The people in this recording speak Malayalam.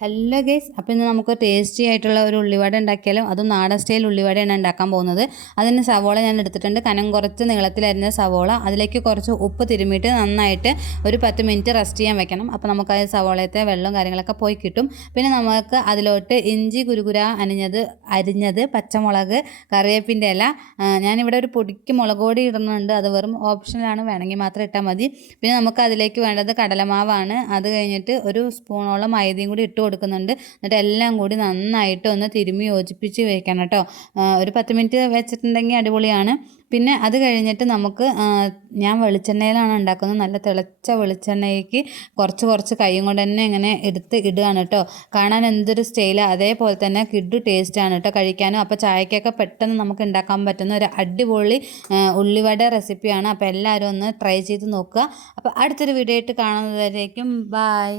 ഹലോ ഗൈസ്, അപ്പോൾ ഇന്ന് നമുക്ക് ടേസ്റ്റി ആയിട്ടുള്ള ഒരു ഉള്ളിവട ഉണ്ടാക്കിയാലും അതും നാടൻ സ്റ്റൈൽ ഉള്ളിവടയാണ് ഉണ്ടാക്കാൻ പോകുന്നത്. അതിന് സവോള ഞാൻ എടുത്തിട്ടുണ്ട്. കനം കുറച്ച് നീളത്തിലരിഞ്ഞ സവോള, അതിലേക്ക് കുറച്ച് ഉപ്പ് തിരുമ്മിയിട്ട് നന്നായിട്ട് ഒരു 10 മിനിറ്റ് റെസ്റ്റ് ചെയ്യാൻ വെക്കണം. അപ്പോൾ നമുക്ക് ആ സവോളയത്തെ വെള്ളവും കാര്യങ്ങളൊക്കെ പോയി കിട്ടും. പിന്നെ നമുക്ക് അതിലോട്ട് ഇഞ്ചി കുരുകുര അരിഞ്ഞത്, പച്ചമുളക്, കറിവേപ്പിൻ്റെ ഇല, ഞാനിവിടെ ഒരു പൊടിക്ക് മുളക് പൊടി ഇടുന്നുണ്ട്, അത് വെറും ഓപ്ഷനിലാണ്, വേണമെങ്കിൽ മാത്രം ഇട്ടാൽ മതി. പിന്നെ നമുക്ക് അതിലേക്ക് വേണ്ടത് കടലമാവാണ്. അത് കഴിഞ്ഞിട്ട് ഒരു സ്പൂണോളം മൈദയും കൂടി ഇട്ട് കൊടുക്കുന്നുണ്ട്. എന്നിട്ട് എല്ലാം കൂടി നന്നായിട്ട് ഒന്ന് തിരുമ്മി യോജിപ്പിച്ച് വെക്കണം കേട്ടോ. ഒരു 10 മിനിറ്റ് വെച്ചിട്ടുണ്ടെങ്കിൽ അടിപൊളിയാണ്. പിന്നെ അത് കഴിഞ്ഞിട്ട് നമുക്ക് ഞാൻ വെളിച്ചെണ്ണയിലാണ് ഉണ്ടാക്കുന്നത്. നല്ല തിളച്ച വെളിച്ചെണ്ണയ്ക്ക് കുറച്ച് കൈയും കൊണ്ട് തന്നെ ഇങ്ങനെ എടുത്ത് ഇടുകയാണ് കേട്ടോ. കാണാൻ എന്തൊരു സ്റ്റൈലാണ്, അതേപോലെ തന്നെ കിഡു ടേസ്റ്റാണ് കേട്ടോ കഴിക്കാനും. അപ്പോൾ ചായക്കൊക്കെ പെട്ടെന്ന് നമുക്ക് ഉണ്ടാക്കാൻ പറ്റുന്ന ഒരു അടിപൊളി ഉള്ളിവട റെസിപ്പിയാണ്. അപ്പോൾ എല്ലാവരും ഒന്ന് ട്രൈ ചെയ്ത് നോക്കുക. അപ്പോൾ അടുത്തൊരു വീഡിയോ ആയിട്ട് കാണുന്നതായിരിക്കും. ബായ്.